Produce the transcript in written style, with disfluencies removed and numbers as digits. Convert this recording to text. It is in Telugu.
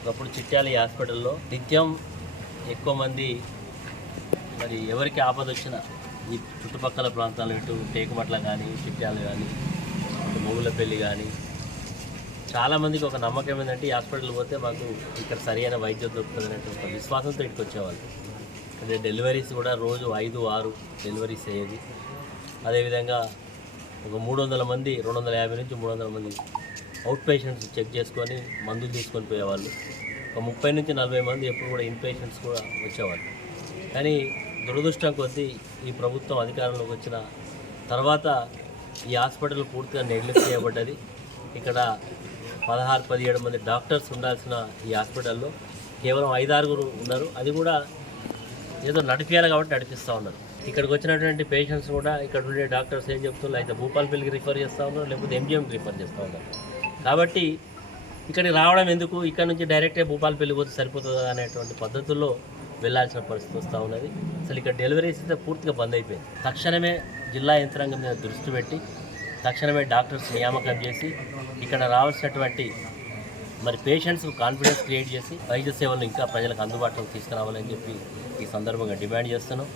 ఒకప్పుడు చిట్యాల ఈ హాస్పిటల్లో నిత్యం ఎక్కువ మంది మరి ఎవరికి ఆపద వచ్చినా ఈ చుట్టుపక్కల ప్రాంతాలు ఇటు టేకుమట్ల కానీ చిట్యాలు కానీ ఇటు మూగులపల్లి కానీ చాలామందికి ఒక నమ్మకం ఏంటంటే ఈ హాస్పిటల్ పోతే మాకు ఇక్కడ సరైన వైద్యం దొరుకుతుంది అనేటువంటి ఒక విశ్వాసంతో ఇక్కడికి వచ్చేవాళ్ళు. అంటే డెలివరీస్ కూడా రోజు 5-6 డెలివరీస్ అయ్యేది. అదేవిధంగా ఒక 300 మంది 250 నుంచి 300 మంది అవుట్ పేషెంట్స్ చెక్ చేసుకొని మందులు తీసుకొని పోయేవాళ్ళు. ఒక 30 నుంచి 40 మంది ఎప్పుడు కూడా ఇన్ పేషెంట్స్ కూడా వచ్చేవాళ్ళు. కానీ దురదృష్టం కొద్దీ ఈ ప్రభుత్వం అధికారంలోకి వచ్చిన తర్వాత ఈ హాస్పిటల్ పూర్తిగా నెగ్లెక్ట్ చేయబడ్డది. ఇక్కడ 16-17 మంది డాక్టర్స్ ఉండాల్సిన ఈ హాస్పిటల్లో కేవలం 5-6 ఉన్నారు. అది కూడా ఏదో నడిపియాలి కాబట్టి నడిపిస్తూ ఉన్నారు. ఇక్కడికి వచ్చినటువంటి పేషెంట్స్ కూడా ఇక్కడ ఉండే డాక్టర్స్ ఏం చెప్తున్నారు, అయితే భూపాలపల్లికి రిఫర్ చేస్తూ ఉన్నారు, లేకపోతే ఎంజిఎంకి రిఫర్ చేస్తూ ఉన్నారు. కాబట్టి ఇక్కడికి రావడం ఎందుకు, ఇక్కడ నుంచి డైరెక్ట్గా భూపాలపల్లి పోతే సరిపోతుందా అనేటువంటి పద్ధతుల్లో వెళ్ళాల్సిన పరిస్థితి వస్తూ ఉన్నది. అసలు ఇక్కడ డెలివరీస్ అయితే పూర్తిగా బంద్ అయిపోయింది. తక్షణమే జిల్లా యంత్రాంగం మీద దృష్టి పెట్టి తక్షణమే డాక్టర్స్ నియామకం చేసి ఇక్కడ రావాల్సినటువంటి మరి పేషెంట్స్ కాన్ఫిడెన్స్ క్రియేట్ చేసి వైద్య సేవలను ఇంకా ప్రజలకు అందుబాటులోకి తీసుకురావాలని చెప్పి ఈ సందర్భంగా డిమాండ్ చేస్తున్నాం.